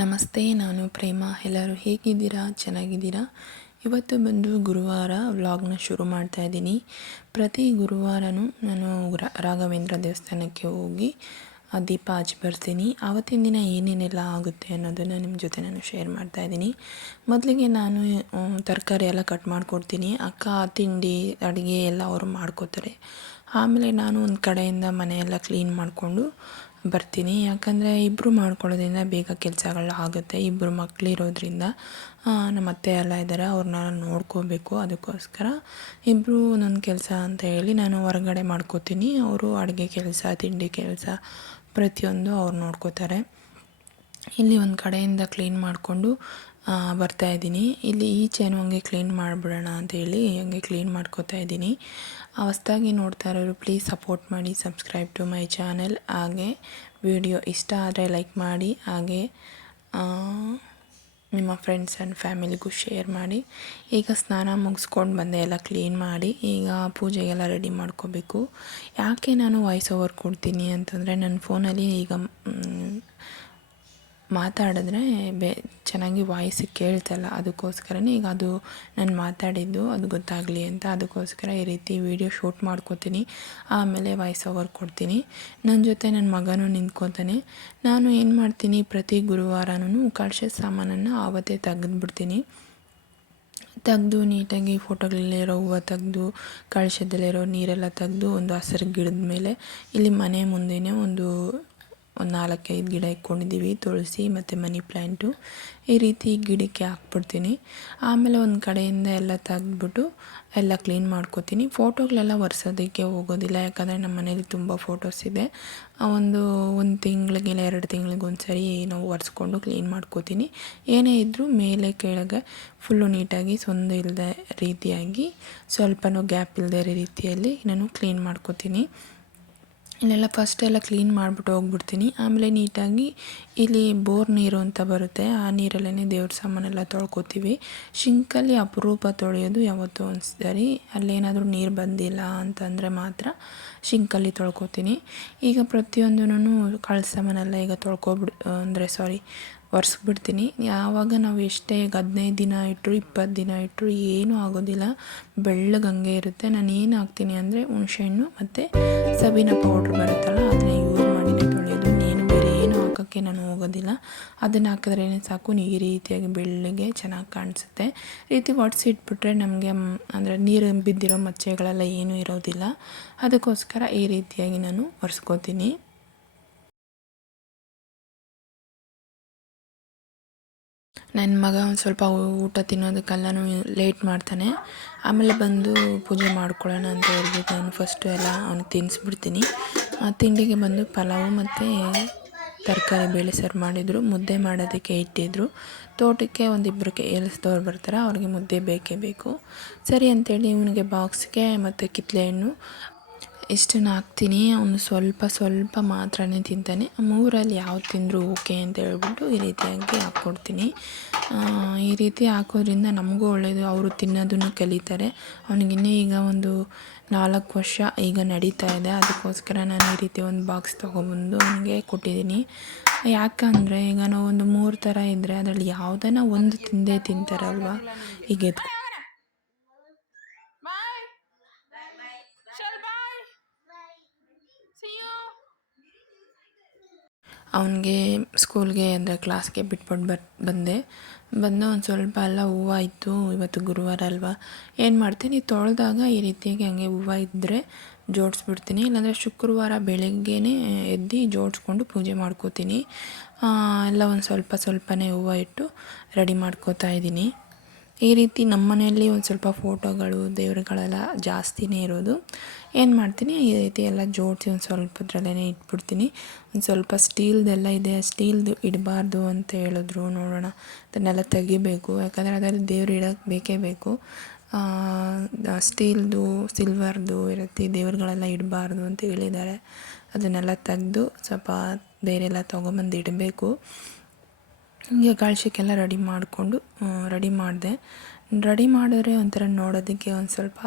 ನಮಸ್ತೆ, ನಾನು ಪ್ರೇಮ. ಎಲ್ಲರೂ ಹೇಗಿದ್ದೀರಾ? ಚೆನ್ನಾಗಿದ್ದೀರಾ? ಇವತ್ತು ಬಂದು ಗುರುವಾರ ವ್ಲಾಗ್ನ ಶುರು ಮಾಡ್ತಾ ಇದ್ದೀನಿ. ಪ್ರತಿ ಗುರುವಾರನೂ ನಾನು ರಾಘವೇಂದ್ರ ದೇವಸ್ಥಾನಕ್ಕೆ ಹೋಗಿ ದೀಪ ಹಚ್ಚಿ ಬರ್ತೀನಿ. ಆವತ್ತಿನ ದಿನ ಏನೇನೆಲ್ಲ ಆಗುತ್ತೆ ಅನ್ನೋದನ್ನು ನಿಮ್ಮ ಜೊತೆ ನಾನು ಶೇರ್ ಮಾಡ್ತಾ ಇದ್ದೀನಿ. ಮೊದಲಿಗೆ ನಾನು ತರಕಾರಿ ಎಲ್ಲ ಕಟ್ ಮಾಡಿಕೊಡ್ತೀನಿ. ಅಕ್ಕ ತಿಂಡಿ ಅಡುಗೆ ಎಲ್ಲ ಅವರು ಮಾಡ್ಕೋತಾರೆ. ಆಮೇಲೆ ನಾನು ಒಂದು ಕಡೆಯಿಂದ ಮನೆಯೆಲ್ಲ ಕ್ಲೀನ್ ಮಾಡಿಕೊಂಡು ಬರ್ತೀನಿ. ಯಾಕಂದರೆ ಇಬ್ಬರು ಮಾಡ್ಕೊಳ್ಳೋದ್ರಿಂದ ಬೇಗ ಕೆಲಸಗಳು ಆಗುತ್ತೆ. ಇಬ್ಬರು ಮಕ್ಕಳಿರೋದ್ರಿಂದ ನಮ್ಮ ಅತ್ತೆ ಎಲ್ಲ ಇದ್ದಾರೆ, ಅವ್ರನ್ನ ನೋಡ್ಕೋಬೇಕು. ಅದಕ್ಕೋಸ್ಕರ ಇಬ್ಬರು ಒಂದೊಂದು ಕೆಲಸ ಅಂತ ಹೇಳಿ ನಾನು ಹೊರಗಡೆ ಮಾಡ್ಕೋತೀನಿ. ಅವರು ಅಡುಗೆ ಕೆಲಸ, ತಿಂಡಿ ಕೆಲಸ ಪ್ರತಿಯೊಂದು ಅವ್ರು ನೋಡ್ಕೋತಾರೆ. ಇಲ್ಲಿ ಒಂದು ಕಡೆಯಿಂದ ಕ್ಲೀನ್ ಮಾಡಿಕೊಂಡು ಬರ್ತಾಯಿದ್ದೀನಿ. ಇಲ್ಲಿ ಈಚೆನೂ ಹಂಗೆ ಕ್ಲೀನ್ ಮಾಡಿಬಿಡೋಣ ಅಂತೇಳಿ ಹಂಗೆ ಕ್ಲೀನ್ ಮಾಡ್ಕೋತಾ ಇದ್ದೀನಿ. ಹೊಸ್ದಾಗಿ ನೋಡ್ತಾ ಇರೋರು ಪ್ಲೀಸ್ ಸಪೋರ್ಟ್ ಮಾಡಿ, ಸಬ್ಸ್ಕ್ರೈಬ್ ಟು ಮೈ ಚಾನೆಲ್. ಹಾಗೆ ವಿಡಿಯೋ ಇಷ್ಟ ಆದರೆ ಲೈಕ್ ಮಾಡಿ, ಹಾಗೆ ನಿಮ್ಮ ಫ್ರೆಂಡ್ಸ್ ಆ್ಯಂಡ್ ಫ್ಯಾಮಿಲಿಗೂ ಶೇರ್ ಮಾಡಿ. ಈಗ ಸ್ನಾನ ಮುಗಿಸ್ಕೊಂಡು ಬಂದೆ, ಎಲ್ಲ ಕ್ಲೀನ್ ಮಾಡಿ ಈಗ ಪೂಜೆಗೆಲ್ಲ ರೆಡಿ ಮಾಡ್ಕೋಬೇಕು. ಯಾಕೆ ನಾನು ವಾಯ್ಸ್ ಓವರ್ ಕೊಡ್ತೀನಿ ಅಂತಂದರೆ ನನ್ನ ಫೋನಲ್ಲಿ ಈಗ ಮಾತಾಡಿದ್ರೆ ಚೆನ್ನಾಗಿ ವಾಯ್ಸ್ ಕೇಳ್ತಲ್ಲ. ಅದಕ್ಕೋಸ್ಕರನೇ ಈಗ ಅದು ನಾನು ಮಾತಾಡಿದ್ದು ಅದು ಗೊತ್ತಾಗಲಿ ಅಂತ ಅದಕ್ಕೋಸ್ಕರ ಈ ರೀತಿ ವಿಡಿಯೋ ಶೂಟ್ ಮಾಡ್ಕೋತೀನಿ. ಆಮೇಲೆ ವಾಯ್ಸ್ ಓವರ್ ಕೊಡ್ತೀನಿ. ನನ್ನ ಜೊತೆ ನನ್ನ ಮಗನೂ ನಿಂತ್ಕೋತಾನೆ. ನಾನು ಏನು ಮಾಡ್ತೀನಿ, ಪ್ರತಿ ಗುರುವಾರನೂ ಕಳಶದ ಸಾಮಾನನ್ನು ಆವತ್ತೇ ತೆಗೆದುಬಿಡ್ತೀನಿ. ತೆಗೆದು ನೀಟಾಗಿ ಫೋಟೋಗಳಲ್ಲಿರೋ ಹೂವು ತೆಗೆದು ಕಳಶದಲ್ಲಿರೋ ನೀರೆಲ್ಲ ತೆಗೆದು ಒಂದು ಹಸಿರು ಗಿಡದ ಮೇಲೆ ಇಲ್ಲಿ ಮನೆ ಮುಂದೆಯೇ ಒಂದು 4-5 ಗಿಡ ಇಟ್ಕೊಂಡಿದ್ದೀವಿ. ತುಳಸಿ ಮತ್ತು ಮನಿ ಪ್ಲ್ಯಾಂಟು ಈ ರೀತಿ ಗಿಡಕ್ಕೆ ಹಾಕ್ಬಿಡ್ತೀನಿ. ಆಮೇಲೆ ಒಂದು ಕಡೆಯಿಂದ ಎಲ್ಲ ತೆಗೆದ್ಬಿಟ್ಟು ಎಲ್ಲ ಕ್ಲೀನ್ ಮಾಡ್ಕೋತೀನಿ. ಫೋಟೋಗಳೆಲ್ಲ ಒರೆಸೋದಕ್ಕೆ ಹೋಗೋದಿಲ್ಲ, ಯಾಕಂದರೆ ನಮ್ಮ ಮನೇಲಿ ತುಂಬ ಫೋಟೋಸ್ ಇದೆ. ಒಂದು ತಿಂಗಳಿಗೆ 2 ತಿಂಗಳಿಗೆ ಒಂದು ಸರಿ ನಾವು ಒರೆಸ್ಕೊಂಡು ಕ್ಲೀನ್ ಮಾಡ್ಕೋತೀನಿ. ಏನೇ ಇದ್ದರೂ ಮೇಲೆ ಕೆಳಗೆ ಫುಲ್ಲು ನೀಟಾಗಿ ಸೊಂದು ಇಲ್ಲದೆ ರೀತಿಯಾಗಿ ಸ್ವಲ್ಪನೂ ಗ್ಯಾಪ್ ಇಲ್ಲದೆ ರೀತಿಯಲ್ಲಿ ನಾನು ಕ್ಲೀನ್ ಮಾಡ್ಕೋತೀನಿ. ಇಲ್ಲೆಲ್ಲ ಫಸ್ಟೆಲ್ಲ ಕ್ಲೀನ್ ಮಾಡಿಬಿಟ್ಟು ಹೋಗ್ಬಿಡ್ತೀನಿ. ಆಮೇಲೆ ನೀಟಾಗಿ ಇಲ್ಲಿ ಬೋರ್ ನೀರು ಅಂತ ಬರುತ್ತೆ, ಆ ನೀರಲ್ಲೇ ದೇವ್ರ ಸಾಮಾನೆಲ್ಲ ತೊಳ್ಕೊತೀವಿ. ಶಿಂಕಲ್ಲಿ ಅಪರೂಪ ತೊಳೆಯೋದು, ಯಾವತ್ತೋ ಒಂದು ಸರಿ ಅಲ್ಲೇನಾದರೂ ನೀರು ಬಂದಿಲ್ಲ ಅಂತಂದರೆ ಮಾತ್ರ ಶಿಂಕಲ್ಲಿ ತೊಳ್ಕೊತೀನಿ. ಈಗ ಪ್ರತಿಯೊಂದೂ ಕಳಸ ಸಾಮಾನೆಲ್ಲ ಈಗ ಒರೆಸ್ಬಿಡ್ತೀನಿ. ಯಾವಾಗ ನಾವು ಎಷ್ಟೇ 15 ದಿನ ಇಟ್ಟರು 20 ದಿನ ಇಟ್ಟರು ಏನೂ ಆಗೋದಿಲ್ಲ, ಬೆಳ್ಳಗೆ ಹಂಗೆ ಇರುತ್ತೆ. ನಾನು ಏನು ಹಾಕ್ತೀನಿ ಅಂದರೆ ಹುಣಸೆಹಣ್ಣು ಮತ್ತು ಸಬೀನ ಪೌಡ್ರ್ ಬರುತ್ತಲ್ಲ, ಅದನ್ನ ಯೂಸ್ ಮಾಡಿನೇ ತೊಳೆಯೋದು. ಬೇರೆ ಏನು ಹಾಕೋಕ್ಕೆ ನಾನು ಹೋಗೋದಿಲ್ಲ. ಅದನ್ನು ಹಾಕಿದ್ರೇ ಸಾಕು, ಈ ರೀತಿಯಾಗಿ ಬೆಳ್ಳಗೆ ಚೆನ್ನಾಗಿ ಕಾಣಿಸುತ್ತೆ. ಈ ರೀತಿ ಒರೆಸಿಟ್ಬಿಟ್ರೆ ನಮಗೆ ಅಂದರೆ ನೀರು ಬಿದ್ದಿರೋ ಮಚ್ಚೆಗಳೆಲ್ಲ ಏನೂ ಇರೋದಿಲ್ಲ. ಅದಕ್ಕೋಸ್ಕರ ಈ ರೀತಿಯಾಗಿ ನಾನು ಒರೆಸ್ಕೋತೀನಿ. ನನ್ನ ಮಗ ಒಂದು ಸ್ವಲ್ಪ ಊಟ ತಿನ್ನೋದಕ್ಕೆಲ್ಲನೂ ಲೇಟ್ ಮಾಡ್ತಾನೆ. ಆಮೇಲೆ ಬಂದು ಪೂಜೆ ಮಾಡ್ಕೊಳ್ಳೋಣ ಅಂತ ಹೇಳ್ಬಿಟ್ಟು ನಾನು ಫಸ್ಟು ಎಲ್ಲ ಅವ್ನಿಗೆ ತಿನ್ನಿಸ್ಬಿಡ್ತೀನಿ. ತಿಂಡಿಗೆ ಬಂದು ಪಲಾವು ಮತ್ತು ತರಕಾರಿ ಬೇಳೆ ಸಾರು ಮಾಡಿದರು. ಮುದ್ದೆ ಮಾಡೋದಕ್ಕೆ ಇಟ್ಟಿದ್ದರು. ತೋಟಕ್ಕೆ ಒಂದಿಬ್ಬರು ಕೆಲಸದವ್ರು ಬರ್ತಾರೆ, ಅವ್ರಿಗೆ ಮುದ್ದೆ ಬೇಕೇ ಬೇಕು. ಸರಿ ಅಂತೇಳಿ ಇವನಿಗೆ ಬಾಕ್ಸ್ಗೆ ಮತ್ತು ಕಿತ್ತಳೆ ಹಣ್ಣು ಇಷ್ಟನ್ನು ಹಾಕ್ತೀನಿ. ಅವನು ಸ್ವಲ್ಪ ಮಾತ್ರನೇ ತಿಂತಾನೆ. 3ರಲ್ಲಿ ಯಾವ್ದು ತಿಂದರೂ ಓಕೆ ಅಂತ ಹೇಳ್ಬಿಟ್ಟು ಈ ರೀತಿಯಾಗಿ ಹಾಕ್ಕೊಡ್ತೀನಿ. ಈ ರೀತಿ ಹಾಕೋದ್ರಿಂದ ನಮಗೂ ಒಳ್ಳೆಯದು, ಅವರು ತಿನ್ನೋದನ್ನು ಕಲಿತಾರೆ. ಅವನಿಗಿನ್ನೂ ಈಗ ಒಂದು 4 ವರ್ಷ ಈಗ ನಡೀತಾ ಇದೆ. ಅದಕ್ಕೋಸ್ಕರ ನಾನು ಈ ರೀತಿ ಒಂದು ಬಾಕ್ಸ್ ತೊಗೊಬಂದು ಅವನಿಗೆ ಕೊಟ್ಟಿದ್ದೀನಿ. ಯಾಕಂದರೆ ಈಗ ನಾವು ಒಂದು 3 ಥರ ಇದ್ದರೆ ಅದರಲ್ಲಿ ಯಾವುದನ್ನ ಒಂದು ತಿಂತಾರಲ್ವ. ಈಗ ಅವನಿಗೆ ಸ್ಕೂಲ್ಗೆ ಅಂದರೆ ಕ್ಲಾಸ್ಗೆ ಬಿಟ್ಬಿಟ್ಟು ಬಂದು ಒಂದು ಸ್ವಲ್ಪ ಎಲ್ಲ ಹೂವು ಇತ್ತು. ಇವತ್ತು ಗುರುವಾರ ಅಲ್ವಾ, ಏನು ಮಾಡ್ತೀನಿ, ತೊಳೆದಾಗ ಈ ರೀತಿಯಾಗಿ ಹಂಗೆ ಹೂವು ಇದ್ದರೆ ಜೋಡಿಸ್ಬಿಡ್ತೀನಿ. ಇಲ್ಲಾಂದರೆ ಶುಕ್ರವಾರ ಬೆಳಗ್ಗೆನೇ ಎದ್ದು ಜೋಡಿಸ್ಕೊಂಡು ಪೂಜೆ ಮಾಡ್ಕೋತೀನಿ. ಎಲ್ಲ ಒಂದು ಸ್ವಲ್ಪನೇ ಹೂವು ಇಟ್ಟು ರೆಡಿ ಮಾಡ್ಕೋತಾ ಇದ್ದೀನಿ. ಈ ರೀತಿ ನಮ್ಮ ಮನೆಯಲ್ಲಿ ಒಂದು ಸ್ವಲ್ಪ ಫೋಟೋಗಳು ದೇವರುಗಳೆಲ್ಲ ಜಾಸ್ತಿನೇ ಇರೋದು. ಏನು ಮಾಡ್ತೀನಿ, ಈ ರೀತಿ ಎಲ್ಲ ಜೋಡಿಸಿ ಒಂದು ಸ್ವಲ್ಪದ್ರಲ್ಲೇ ಇಟ್ಬಿಡ್ತೀನಿ. ಒಂದು ಸ್ವಲ್ಪ ಸ್ಟೀಲ್ದೆಲ್ಲ ಇದೆ, ಸ್ಟೀಲ್ದು ಇಡಬಾರ್ದು ಅಂತ ಹೇಳಿದ್ರು. ನೋಡೋಣ, ಅದನ್ನೆಲ್ಲ ತೆಗಿಬೇಕು, ಯಾಕಂದರೆ ಅದರಲ್ಲಿ ದೇವ್ರು ಇಡೋಕ್ಕೆ ಬೇಕೇ ಬೇಕು. ಸ್ಟೀಲ್ದು ಸಿಲ್ವರ್ದು ಇರುತ್ತೆ, ದೇವರುಗಳೆಲ್ಲ ಇಡಬಾರ್ದು ಅಂತ ಹೇಳಿದ್ದಾರೆ. ಅದನ್ನೆಲ್ಲ ತೆಗೆದು ಸ್ವಲ್ಪ ಬೇರೆಲ್ಲ ತೊಗೊಂಬಂದು ಇಡಬೇಕು. ಹೀಗೆ ಕಳಶಕ್ಕೆಲ್ಲ ರೆಡಿ ಮಾಡಿದೆ. ರೆಡಿ ಮಾಡಿದ್ರೆ ಒಂಥರ ನೋಡೋದಕ್ಕೆ ಒಂದು ಸ್ವಲ್ಪ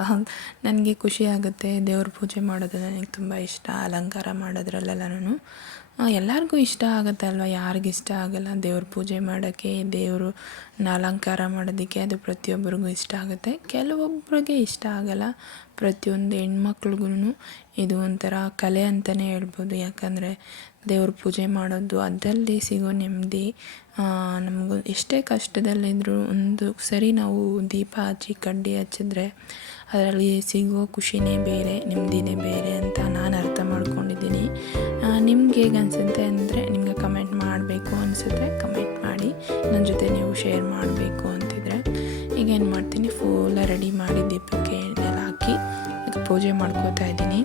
ನನಗೆ ಖುಷಿ ಆಗುತ್ತೆ. ದೇವ್ರ ಪೂಜೆ ಮಾಡೋದು ನನಗೆ ತುಂಬ ಇಷ್ಟ. ಅಲಂಕಾರ ಮಾಡೋದ್ರಲ್ಲೆಲ್ಲನೂ ಎಲ್ಲರಿಗೂ ಇಷ್ಟ ಆಗುತ್ತೆ ಅಲ್ವ, ಯಾರಿಗಿಷ್ಟ ಆಗಲ್ಲ ದೇವ್ರ ಪೂಜೆ ಮಾಡೋಕ್ಕೆ, ದೇವ್ರನ್ನ ಅಲಂಕಾರ ಮಾಡೋದಕ್ಕೆ. ಅದು ಪ್ರತಿಯೊಬ್ಬರಿಗೂ ಇಷ್ಟ ಆಗುತ್ತೆ. ಕೆಲವೊಬ್ಬರಿಗೆ ಇಷ್ಟ ಆಗಲ್ಲ. ಪ್ರತಿಯೊಂದು ಹೆಣ್ಮಕ್ಳಿಗೂ ಇದು ಒಂಥರ ಕಲೆ ಅಂತಲೇ ಹೇಳ್ಬೋದು. ಯಾಕಂದರೆ ದೇವ್ರ ಪೂಜೆ ಮಾಡೋದು, ಅದರಲ್ಲಿ ಸಿಗೋ ನೆಮ್ಮದಿ ನಮಗೂ ಎಷ್ಟೇ ಕಷ್ಟದಲ್ಲಿದ್ದರೂ ಒಂದು ಸರಿ ನಾವು ದೀಪ ಹಚ್ಚಿ ಕಡ್ಡಿ ಹಚ್ಚಿದ್ರೆ ಅದರಲ್ಲಿ ಸಿಗೋ ಖುಷಿನೇ ಬೇರೆ, ನೆಮ್ಮದಿನೇ ಬೇರೆ ಅಂತ ನಾನು ಅರ್ಥ ಮಾಡ್ಕೊಂಡಿದ್ದೀನಿ. ನಿಮ್ಗೆ ಹೇಗೆ ಅನಿಸುತ್ತೆ ಅಂದರೆ ನಿಮಗೆ ಕಮೆಂಟ್ ಮಾಡಬೇಕು ಅನಿಸುತ್ತೆ ಕಮೆಂಟ್ ಮಾಡಿ. ನನ್ನ ಜೊತೆ ನೀವು ಶೇರ್ ಮಾಡಬೇಕು ಅಂತಿದ್ರೆ ಈಗೇನು ಮಾಡ್ತೀನಿ, ಫುಲ್ಲ ರೆಡಿ ಮಾಡಿ ದೀಪಕ್ಕೆ ಎಣ್ಣೆಲ್ಲ ಹಾಕಿ ಈಗ ಪೂಜೆ ಮಾಡ್ಕೋತಾ ಇದ್ದೀನಿ.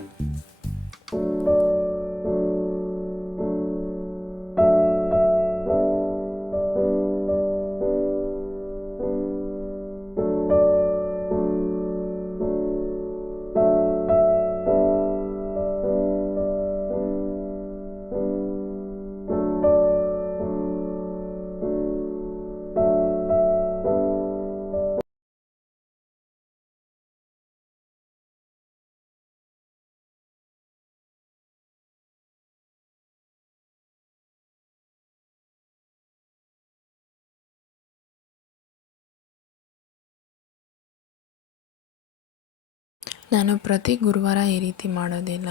ನಾನು ಪ್ರತಿ ಗುರುವಾರ ಈ ರೀತಿ ಮಾಡೋದಿಲ್ಲ.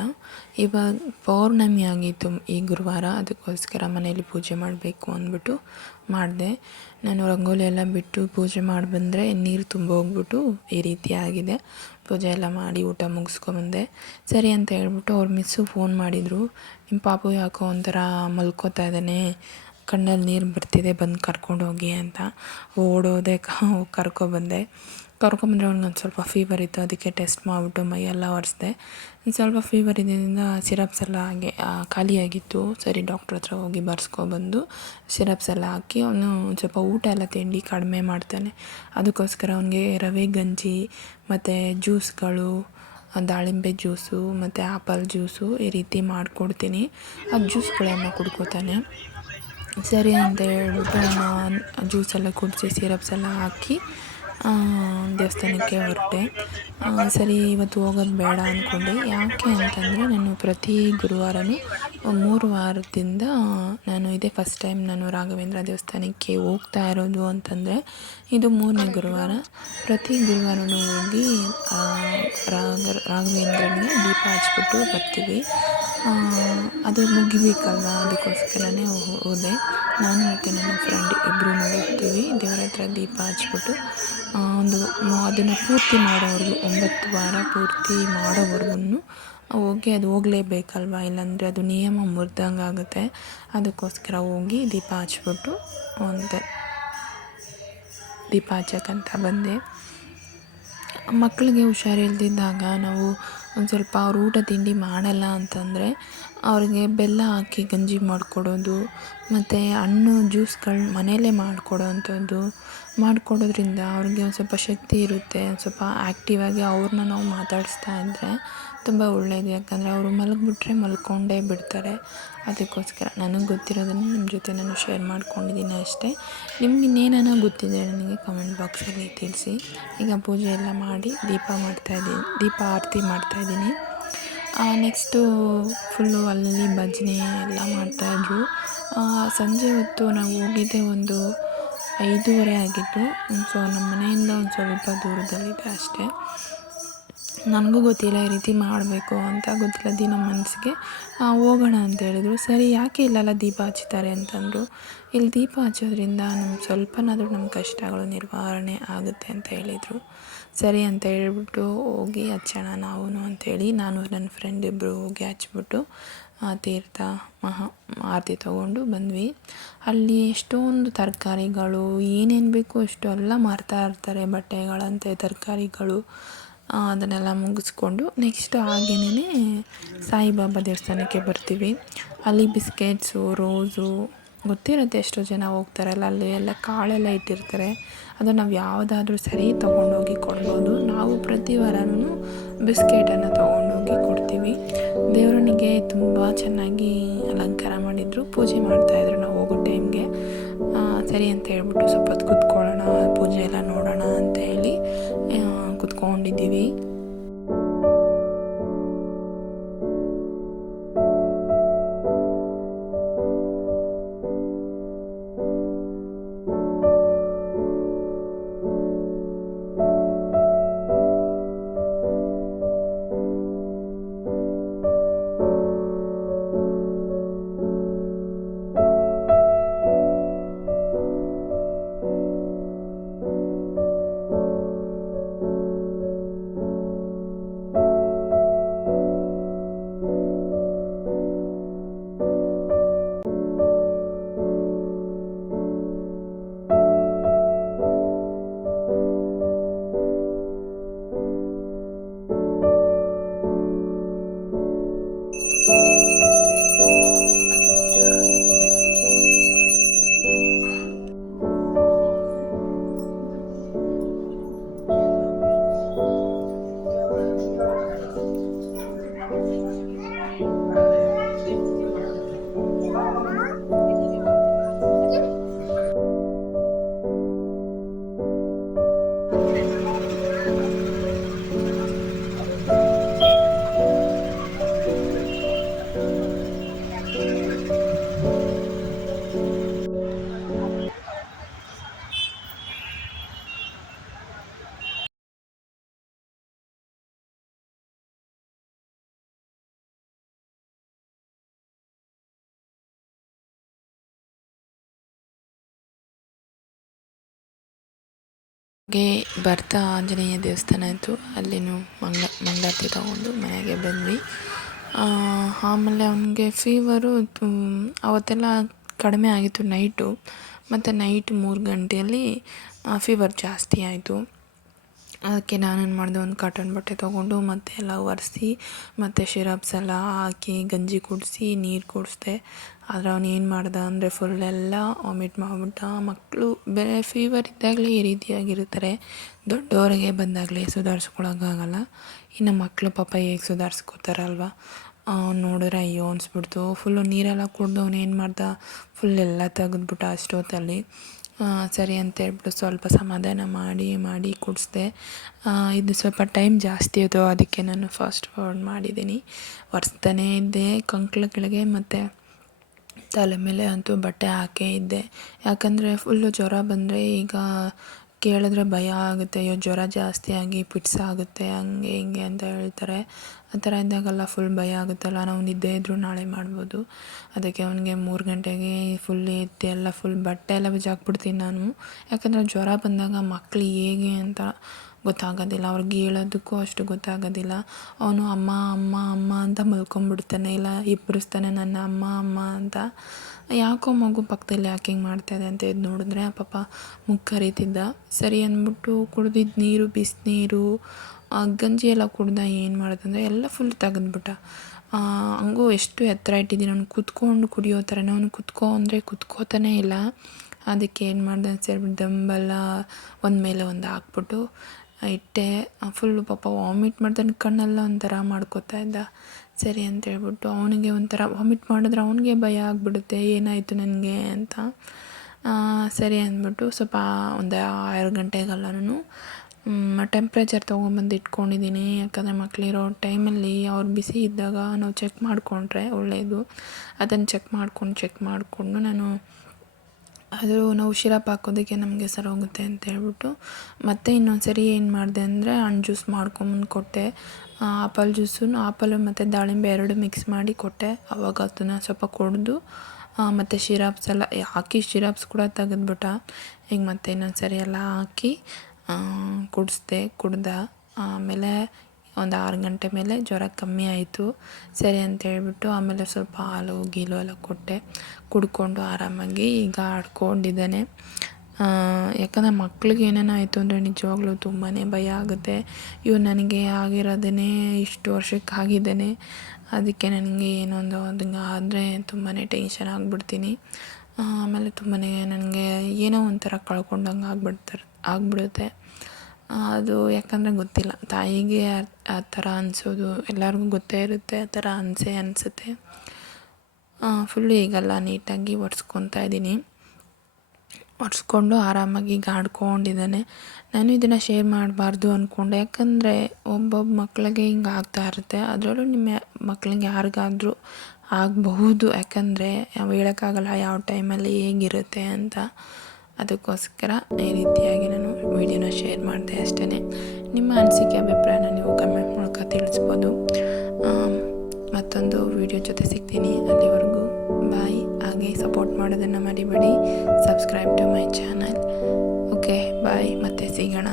ಇವಾಗ ಪೌರ್ಣಮಿ ಆಗಿತ್ತು ಈ ಗುರುವಾರ, ಅದಕ್ಕೋಸ್ಕರ ಮನೇಲಿ ಪೂಜೆ ಮಾಡಬೇಕು ಅಂದ್ಬಿಟ್ಟು ಮಾಡಿದೆ. ನಾನು ರಂಗೋಲಿ ಎಲ್ಲ ಬಿಟ್ಟು ಪೂಜೆ ಮಾಡಿ ಬಂದರೆ ನೀರು ತುಂಬೋಗ್ಬಿಟ್ಟು ಈ ರೀತಿ ಆಗಿದೆ. ಪೂಜೆ ಎಲ್ಲ ಮಾಡಿ ಊಟ ಮುಗಿಸ್ಕೊಂಬಂದೆ. ಸರಿ ಅಂತ ಹೇಳ್ಬಿಟ್ಟು ಅವ್ರ ಮಿಸ್ಸು ಫೋನ್ ಮಾಡಿದರು, ನಿಮ್ಮ ಪಾಪು ಯಾಕೋ ಒಂಥರ ಮಲ್ಕೋತಾ ಇದ್ದಾನೆ, ಕಣ್ಣಲ್ಲಿ ನೀರು ಬರ್ತಿದೆ, ಬಂದು ಕರ್ಕೊಂಡೋಗಿ ಅಂತ. ಓಡೋದೆ ಕರ್ಕೊಬಂದೆ. ಅವ್ನಿಗೆ ಒಂದು ಸ್ವಲ್ಪ ಫೀವರ್ ಇತ್ತು, ಅದಕ್ಕೆ ಟೆಸ್ಟ್ ಮಾಡಿಬಿಟ್ಟು ಮೈಯೆಲ್ಲ ಒರೆಸ್ದೆ. ಸ್ವಲ್ಪ ಫೀವರ್ ಇದ್ದಿದ್ದರಿಂದ ಸಿರಪ್ಸ್ ಎಲ್ಲ ಹಾಗೆ ಖಾಲಿಯಾಗಿತ್ತು. ಸರಿ ಡಾಕ್ಟ್ರ್ ಹತ್ರ ಹೋಗಿ ಬರ್ಸ್ಕೊಬಂದು ಸಿರಪ್ಸ್ ಎಲ್ಲ ಹಾಕಿ ಅವನು ಒಂದು ಸ್ವಲ್ಪ ಊಟ ಎಲ್ಲ ತಿಂಡಿ ಕಡಿಮೆ ಮಾಡ್ತಾನೆ. ಅದಕ್ಕೋಸ್ಕರ ಅವನಿಗೆ ರವೆ ಗಂಜಿ ಮತ್ತು ಜ್ಯೂಸ್ಗಳು, ದಾಳಿಂಬೆ ಜ್ಯೂಸು ಮತ್ತು ಆ್ಯಪಲ್ ಜ್ಯೂಸು ಈ ರೀತಿ ಮಾಡಿಕೊಡ್ತೀನಿ. ಆ ಜ್ಯೂಸ್ಗಳನ್ನು ಕುಡ್ಕೋತಾನೆ. ಸರಿ ಅಂತ ಹೇಳ್ಬಿಟ್ಟು ನಾನು ಜ್ಯೂಸೆಲ್ಲ ಕುಡಿಸಿ ಸಿರಪ್ಸ್ ಎಲ್ಲ ಹಾಕಿ ದೇವಸ್ಥಾನಕ್ಕೆ ಹೊರಟೆ. ಸರಿ ಇವತ್ತು ಹೋಗೋದು ಬೇಡ ಅಂದ್ಕೊಂಡೆ. ಯಾಕೆ ಅಂತಂದರೆ ನಾನು ಪ್ರತಿ ಗುರುವಾರವೂ 3 ವಾರದಿಂದ ನಾನು ಇದೇ ಫಸ್ಟ್ ಟೈಮ್ ನಾನು ರಾಘವೇಂದ್ರ ದೇವಸ್ಥಾನಕ್ಕೆ ಹೋಗ್ತಾ ಇರೋದು ಅಂತಂದರೆ ಇದು 3ನೇ ಗುರುವಾರ. ಪ್ರತಿ ಗುರುವಾರವೂ ಹೋಗಿ ರಾಘವೇಂದ್ರನಿಗೆ ದೀಪ ಹಚ್ಬಿಟ್ಟು ಬರ್ತೀವಿ. ಅದು ಮುಗಿಬೇಕಲ್ವ, ಅದಕ್ಕೋಸ್ಕರನೇ ಹೋದೆ. ನಾನು ಮತ್ತು ನನ್ನ ಫ್ರೆಂಡ್ ಇಬ್ಬರೂ ಹೋಗ್ತೀವಿ. ದೇವರ ಹತ್ರ ದೀಪ ಹಚ್ಬಿಟ್ಟು ಅದನ್ನು ಪೂರ್ತಿ ಮಾಡೋವರೆಗೂ 9 ವಾರ ಪೂರ್ತಿ ಮಾಡೋವರೆಗೂ ಹೋಗಿ ಅದು ಹೋಗಲೇಬೇಕಲ್ವ, ಇಲ್ಲಾಂದರೆ ಅದು ನಿಯಮ ಮುರಿದಂಗೆ ಆಗುತ್ತೆ. ಅದಕ್ಕೋಸ್ಕರ ಹೋಗಿ ದೀಪ ಹಚ್ಬಿಟ್ಟು ದೀಪ ಹಚ್ಚಕ್ಕಂತ ಬಂದೆ. ಮಕ್ಕಳಿಗೆ ಹುಷಾರಿಲ್ದಿದ್ದಾಗ ನಾವು ಒಂದು ಸ್ವಲ್ಪ ಅವ್ರು ಊಟ ತಿಂಡಿ ಮಾಡಲ್ಲ ಅಂತಂದರೆ ಅವ್ರಿಗೆ ಬೆಲ್ಲ ಹಾಕಿ ಗಂಜಿ ಮಾಡಿಕೊಡೋದು ಮತ್ತು ಹಣ್ಣು ಜ್ಯೂಸ್ಗಳು ಮನೆಯಲ್ಲೇ ಮಾಡಿಕೊಡೋದ್ರಿಂದ ಅವ್ರಿಗೆ ಒಂದು ಸ್ವಲ್ಪ ಶಕ್ತಿ ಇರುತ್ತೆ. ಒಂದು ಸ್ವಲ್ಪ ಆ್ಯಕ್ಟಿವ್ ಆಗಿ ಅವ್ರನ್ನ ನಾವು ಮಾತಾಡಿಸ್ತಾ ಇದ್ದರೆ ತುಂಬ ಒಳ್ಳೆಯದು. ಯಾಕಂದರೆ ಅವರು ಮಲಗಿಬಿಟ್ರೆ ಮಲ್ಕೊಂಡೇ ಬಿಡ್ತಾರೆ. ಅದಕ್ಕೋಸ್ಕರ ನನಗೆ ಗೊತ್ತಿರೋದನ್ನು ನಿಮ್ಮ ಜೊತೆ ನಾನು ಶೇರ್ ಮಾಡ್ಕೊಂಡಿದ್ದೀನಿ ಅಷ್ಟೇ. ನಿಮ್ಗೆ ಇನ್ನೇನಾನ ಗೊತ್ತಿದೆ ನನಗೆ ಕಮೆಂಟ್ ಬಾಕ್ಸಲ್ಲಿ ತಿಳಿಸಿ. ಈಗ ಪೂಜೆ ಎಲ್ಲ ಮಾಡಿ ದೀಪ ಆರತಿ ಮಾಡ್ತಾಯಿದ್ದೀನಿ. ನೆಕ್ಸ್ಟು ಫುಲ್ಲು ಅಲ್ಲಿ ಭಜನೆ ಎಲ್ಲ ಮಾಡ್ತಾಯಿದ್ರು. ಸಂಜೆ ಹೊತ್ತು ನಾವು ಹೋಗಿದ್ದೆ ಒಂದು 5:30 ಆಗಿತ್ತು. ಸೊ ನಮ್ಮ ಮನೆಯಿಂದ ಒಂದು ಸ್ವಲ್ಪ ದೂರದಲ್ಲಿದೆ ಅಷ್ಟೇ. ನನಗೂ ಗೊತ್ತಿಲ್ಲ ಈ ರೀತಿ ಮಾಡಬೇಕು ಅಂತ, ಗೊತ್ತಿಲ್ಲ. ನಮ್ಮ ಮನಸ್ಸಿಗೆ ಹೋಗೋಣ ಅಂತ ಹೇಳಿದ್ರು. ಸರಿ ಯಾಕೆ ಇಲ್ಲೆಲ್ಲ ದೀಪ ಹಚ್ತಾರೆ ಅಂತಂದರು. ಇಲ್ಲಿ ದೀಪ ಹಚ್ಚೋದ್ರಿಂದ ಸ್ವಲ್ಪನಾದರೂ ನಮ್ಮ ಕಷ್ಟಗಳು ನಿವಾರಣೆ ಆಗುತ್ತೆ ಅಂತ ಹೇಳಿದರು. ಸರಿ ಅಂತ ಹೇಳ್ಬಿಟ್ಟು ಹೋಗಿ ಹಚ್ಚೋಣ ನಾವು ಅಂಥೇಳಿ ನಾನು ನನ್ನ ಫ್ರೆಂಡ್ ಇಬ್ಬರು ಹೋಗಿ ಹಚ್ಬಿಟ್ಟು ತೀರ್ಥ ಆರತಿ ತೊಗೊಂಡು ಬಂದ್ವಿ. ಅಲ್ಲಿ ಎಷ್ಟೊಂದು ತರಕಾರಿಗಳು ಏನೇನು ಬೇಕು ಅಷ್ಟು ಎಲ್ಲ ಮಾರ್ತಾ ಇರ್ತಾರೆ. ಬಟ್ಟೆಗಳಂತೆ ತರಕಾರಿಗಳು ಅದನ್ನೆಲ್ಲ ಮುಗಿಸ್ಕೊಂಡು ನೆಕ್ಸ್ಟ್ ಹಾಗೇನೇ ಸಾಯಿಬಾಬಾ ದೇವಸ್ಥಾನಕ್ಕೆ ಬರ್ತೀವಿ. ಅಲ್ಲಿ ಬಿಸ್ಕೆಟ್ಸು, ರೋಸು ಗೊತ್ತಿರುತ್ತೆ, ಎಷ್ಟೋ ಜನ ಹೋಗ್ತಾರಲ್ಲ, ಅಲ್ಲಿ ಎಲ್ಲ ಕಾಳೆಲ್ಲ ಇಟ್ಟಿರ್ತಾರೆ. ಅದು ನಾವು ಯಾವುದಾದ್ರೂ ಸರಿ ತೊಗೊಂಡೋಗಿ ಕೊಡ್ಬೋದು. ನಾವು ಪ್ರತಿ ವಾರನೂ ಬಿಸ್ಕೆಟನ್ನು ತೊಗೊಂಡೋಗಿ ಕೊಡ್ತೀವಿ. ದೇವರನಿಗೆ ತುಂಬ ಚೆನ್ನಾಗಿ ಅಲಂಕಾರ ಮಾಡಿದರು, ಪೂಜೆ ಮಾಡ್ತಾಯಿದ್ರು ನಾವು ಹೋಗೋ ಟೈಮ್ಗೆ. ಸರಿ ಅಂತ ಹೇಳ್ಬಿಟ್ಟು ಸ್ವಲ್ಪ ಹೊತ್ತು ಕೂತ್ಕೊಳ್ಳೋಣ, ಪೂಜೆ ಎಲ್ಲ ನೋಡೋಣ ಅಂತ ಹೇಳಿ ಕೂತ್ಕೊಂಡಿದ್ದೀವಿ. ಹಾಗೆ ಬರ್ತಾ ಆಂಜನೇಯ ದೇವಸ್ಥಾನ ಇತ್ತು, ಅಲ್ಲಿನೂ ಮಂಗಳಾರತಿ ತಗೊಂಡು ಮನೆಗೆ ಬಂದ್ವಿ. ಆಮೇಲೆ ಅವನಿಗೆ ಫೀವರು ಅವತ್ತೆಲ್ಲ ಕಡಿಮೆ ಆಗಿತ್ತು ನೈಟು, ಮತ್ತು ನೈಟ್ 3 ಗಂಟೆಯಲ್ಲಿ ಫೀವರ್ ಜಾಸ್ತಿ ಆಯಿತು. ಅದಕ್ಕೆ ನಾನೇನು ಮಾಡಿದೆ, ಒಂದು ಕಾಟನ್ ಬಟ್ಟೆ ತೊಗೊಂಡು ಮತ್ತೆ ಎಲ್ಲ ಒರೆಸಿ ಮತ್ತು ಶಿರಪ್ಸ್ ಎಲ್ಲ ಹಾಕಿ ಗಂಜಿ ಕುಡಿಸಿ ನೀರು ಕುಡಿಸ್ದೆ. ಆದರೆ ಅವನು ಏನು ಮಾಡ್ದ ಅಂದರೆ ಫುಲ್ಲೆಲ್ಲ ವಾಮಿಟ್ ಮಾಡಿಬಿಟ್ಟ. ಮಕ್ಕಳು ಬೇರೆ ಫೀವರ್ ಇದ್ದಾಗಲೇ ಈ ರೀತಿಯಾಗಿರ್ತಾರೆ, ದೊಡ್ಡವರಿಗೆ ಬಂದಾಗಲೇ ಸುಧಾರಿಸ್ಕೊಳಕ್ಕಾಗಲ್ಲ. ಇನ್ನು ಮಕ್ಕಳು ಪಾಪ ಹೇಗೆ ಸುಧಾರಿಸ್ಕೋತಾರಲ್ವ. ನೋಡಿದ್ರೆ ಅಯ್ಯೋ ಅನಿಸ್ಬಿಡ್ತು. ಫುಲ್ಲು ನೀರೆಲ್ಲ ಕುಡ್ದು ಅವನು ಏನು ಮಾಡ್ದ, ಫುಲ್ಲೆಲ್ಲ ತೆಗೆದ್ಬಿಟ್ಟ ಅಷ್ಟೊತ್ತಲ್ಲಿ. ಸರಿ ಅಂತ ಹೇಳ್ಬಿಟ್ಟು ಸ್ವಲ್ಪ ಸಮಾಧಾನ ಮಾಡಿ ಕುಡಿಸ್ದೆ. ಇದು ಸ್ವಲ್ಪ ಟೈಮ್ ಜಾಸ್ತಿ ಇತ್ತು, ಅದಕ್ಕೆ ನಾನು ಫಾಸ್ಟ್ ಫಾರ್ವರ್ಡ್ ಮಾಡಿದ್ದೀನಿ. ಒರೆಸ್ತಾನೇ ಇದ್ದೆ ಕಂಕ್ಳ ಕೆಳಗೆ, ಮತ್ತು ತಲೆ ಮೇಲೆ ಅಂತೂ ಬಟ್ಟೆ ಹಾಕೇ ಇದ್ದೆ. ಯಾಕಂದರೆ ಫುಲ್ಲು ಜ್ವರ ಬಂದರೆ ಈಗ ಕೇಳಿದ್ರೆ ಭಯ ಆಗುತ್ತೆ, ಅಯ್ಯೋ ಜ್ವರ ಜಾಸ್ತಿ ಆಗಿ ಪಿಟ್ಸ್ ಆಗುತ್ತೆ ಹಂಗೆ ಹಿಂಗೆ ಅಂತ ಹೇಳ್ತಾರೆ. ಆ ಥರ ಇದ್ದಾಗೆಲ್ಲ ಫುಲ್ ಭಯ ಆಗುತ್ತಲ್ಲ, ನಾವು ನಿದ್ದೆ ಇದ್ದರೂ ನಾಳೆ ಮಾಡ್ಬೋದು. ಅದಕ್ಕೆ ಅವನಿಗೆ 3 ಗಂಟೆಗೆ ಫುಲ್ ಎತ್ತಿ ಎಲ್ಲ ಫುಲ್ ಬಟ್ಟೆ ಎಲ್ಲ ಬಿಚ್ಚಾಕ್ಬಿಡ್ತೀನಿ ನಾನು. ಯಾಕಂದರೆ ಜ್ವರ ಬಂದಾಗ ಮಕ್ಕಳು ಹೇಗೆ ಅಂತ ಗೊತ್ತಾಗೋದಿಲ್ಲ, ಅವ್ರಿಗೆ ಹೇಳೋದಕ್ಕೂ ಅಷ್ಟು ಗೊತ್ತಾಗೋದಿಲ್ಲ. ಅವನು ಅಮ್ಮ ಅಮ್ಮ ಅಮ್ಮ ಅಂತ ಮಲ್ಕೊಂಡ್ಬಿಡ್ತಾನೆ, ಇಲ್ಲ ಇಬ್ಬರಿಸ್ತಾನೆ ನನ್ನ ಅಮ್ಮ ಅಮ್ಮ ಅಂತ. ಯಾಕೋ ಮಗು ಪಕ್ಕದಲ್ಲಿ ಯಾಕೆ ಹಿಂಗೆ ಮಾಡ್ತಾಯಿದೆ ಅಂತ ಇದು ನೋಡಿದ್ರೆ ಪಾಪ ಮುಖ ಕರೀತಿದ್ದ. ಸರಿ ಅಂದ್ಬಿಟ್ಟು ಕುಡ್ದಿದ್ದು ನೀರು, ಬಿಸಿನೀರು, ಗಂಜಿ ಎಲ್ಲ ಕುಡ್ದ. ಏನು ಮಾಡೋದಂದರೆ ಎಲ್ಲ ಫುಲ್ ತೆಗೆದ್ಬಿಟ್ಟ. ಹಂಗೂ ಎಷ್ಟು ಎತ್ತರ ಇಟ್ಟಿದ್ದೀನಿ, ಅವ್ನು ಕುತ್ಕೊಂಡು ಕುಡಿಯೋ ಥರನೇ. ಅವನು ಕುತ್ಕೋ ಅಂದರೆ ಕುತ್ಕೋತಾನೇ ಇಲ್ಲ. ಅದಕ್ಕೆ ಏನು ಮಾಡ್ದೆ ಅಂತ ಹೇಳ್ಬಿಟ್ಟು ದಂಬೆಲ್ಲ ಒಂದು ಮೇಲೆ ಒಂದು ಹಾಕ್ಬಿಟ್ಟು ಇಟ್ಟೆ. ಫುಲ್ಲು ಪಾಪ ವಾಮಿಟ್ ಮಾಡ್ತಾನೆ, ಕಣ್ಣೆಲ್ಲ ಒಂಥರ ಮಾಡ್ಕೋತಾ ಇದ್ದ. ಸರಿ ಅಂತ ಹೇಳ್ಬಿಟ್ಟು ಅವನಿಗೆ ಒಂಥರ ವಾಮಿಟ್ ಮಾಡಿದ್ರೆ ಅವನಿಗೆ ಭಯ ಆಗಿಬಿಡುತ್ತೆ, ಏನಾಯಿತು ನನಗೆ ಅಂತ. ಸರಿ ಅಂದ್ಬಿಟ್ಟು ಸ್ವಲ್ಪ ಒಂದು 6 ಗಂಟೆಗೆಲ್ಲನೂ ಟೆಂಪ್ರೇಚರ್ ತೊಗೊಂಬಂದು ಇಟ್ಕೊಂಡಿದ್ದೀನಿ. ಯಾಕಂದರೆ ಮಕ್ಕಳಿರೋ ಟೈಮಲ್ಲಿ ಅವ್ರು ಬಿಸಿ ಇದ್ದಾಗ ನಾವು ಚೆಕ್ ಮಾಡಿಕೊಂಡ್ರೆ ಒಳ್ಳೆಯದು. ಅದನ್ನು ಚೆಕ್ ಮಾಡಿಕೊಂಡು ನಾನು ಅದು ನಾವು ಶಿರಪ್ ಹಾಕೋದಕ್ಕೆ ನಮಗೆ ಸರೋಗುತ್ತೆ ಅಂತ ಹೇಳ್ಬಿಟ್ಟು ಮತ್ತೆ ಇನ್ನೊಂದು ಸರಿ ಏನು ಮಾಡಿದೆ ಅಂದರೆ ಹಣ್ಣು ಜ್ಯೂಸ್ ಮಾಡ್ಕೊಂಬಂದು ಕೊಟ್ಟೆ. ಆಪಲ್ ಆಪಲು ಮತ್ತು ದಾಳಿಂಬೆ 2 ಮಿಕ್ಸ್ ಮಾಡಿ ಕೊಟ್ಟೆ. ಆವಾಗ ಅದನ್ನು ಸ್ವಲ್ಪ ಕುಡಿದು ಮತ್ತು ಶಿರಪ್ಸ್ ಎಲ್ಲ ಹಾಕಿ ಶಿರಪ್ಸ್ ಕೂಡ ತೆಗೆದ್ಬಿಟ್ಟ. ಈಗ ಮತ್ತೆ ಇನ್ನೊಂದು ಸರಿ ಎಲ್ಲ ಹಾಕಿ ಕುಡ್ದ. ಆಮೇಲೆ ಒಂದು 6 ಗಂಟೆ ಮೇಲೆ ಜ್ವರ ಕಮ್ಮಿ ಆಯಿತು. ಸರಿ ಅಂತ ಹೇಳ್ಬಿಟ್ಟು ಆಮೇಲೆ ಸ್ವಲ್ಪ ಹಾಲು ಗೀಲು ಎಲ್ಲ ಕೊಟ್ಟೆ. ಕುಡ್ಕೊಂಡು ಆರಾಮಾಗಿ ಈಗ ಆಡ್ಕೊಂಡಿದ್ದಾನೆ. ಯಾಕಂದರೆ ಮಕ್ಳಿಗೆ ಏನೇನೋ ಆಯಿತು ಅಂದರೆ ನಿಜವಾಗ್ಲೂ ತುಂಬಾ ಭಯ ಆಗುತ್ತೆ. ನನಗೆ ಆಗಿರೋದೇ ಇಷ್ಟು ವರ್ಷಕ್ಕೆ ಆಗಿದ್ದಾನೆ. ಅದಕ್ಕೆ ನನಗೆ ಏನೊಂದು ಅದಂಗೆ ಆದರೆ ತುಂಬಾ ಟೆನ್ಷನ್ ಆಗಿಬಿಡ್ತೀನಿ. ಆಮೇಲೆ ತುಂಬಾ ನನಗೆ ಏನೋ ಒಂಥರ ಕಳ್ಕೊಂಡಂಗೆ ಆಗ್ಬಿಡುತ್ತೆ. ಅದು ಯಾಕಂದರೆ ಗೊತ್ತಿಲ್ಲ, ತಾಯಿಗೆ ಆ ಥರ ಅನಿಸೋದು ಎಲ್ಲರಿಗೂ ಗೊತ್ತೇ ಇರುತ್ತೆ, ಆ ಥರ ಅನಿಸುತ್ತೆ. ಫುಲ್ಲು ಈಗೆಲ್ಲ ನೀಟಾಗಿ ಒರೆಸ್ಕೊತಾ ಇದ್ದೀನಿ. ಒರೆಸ್ಕೊಂಡು ಆರಾಮಾಗಿ ಈಗ ಆಡ್ಕೊಂಡಿದ್ದಾನೆ. ನಾನು ಇದನ್ನು ಶೇರ್ ಮಾಡಬಾರ್ದು ಅಂದ್ಕೊಂಡೆ, ಯಾಕಂದರೆ ಒಬ್ಬೊಬ್ಬ ಮಕ್ಕಳಿಗೆ ಹಿಂಗೆ ಆಗ್ತಾ ಇರುತ್ತೆ. ಅದರಲ್ಲೂ ನಿಮ್ಮ ಮಕ್ಳಿಗೆ ಯಾರಿಗಾದ್ರೂ ಆಗಬಹುದು, ಯಾಕಂದರೆ ನಾವು ಹೇಳೋಕ್ಕಾಗಲ್ಲ ಯಾವ ಟೈಮಲ್ಲಿ ಹೇಗಿರುತ್ತೆ ಅಂತ. ಅದಕ್ಕೋಸ್ಕರ ಈ ರೀತಿಯಾಗಿ ನಾನು ವಿಡಿಯೋನ ಶೇರ್ ಮಾಡಿದೆ ಅಷ್ಟೇ. ನಿಮ್ಮ ಅನಿಸಿಕೆ ಅಭಿಪ್ರಾಯನ ನೀವು ಕಮೆಂಟ್ ಮೂಲಕ ತಿಳಿಸ್ಬೋದು. ಮತ್ತೊಂದು ವಿಡಿಯೋ ಜೊತೆ ಸಿಗ್ತೀನಿ. ಅಲ್ಲಿವರೆಗೂ ಬಾಯ್. ಹಾಗೆ ಸಪೋರ್ಟ್ ಮಾಡೋದನ್ನು ಮರಿಬೇಡಿ. Subscribe to my channel. Okay bye, ಮತ್ತೆ ಸಿಗೋಣ.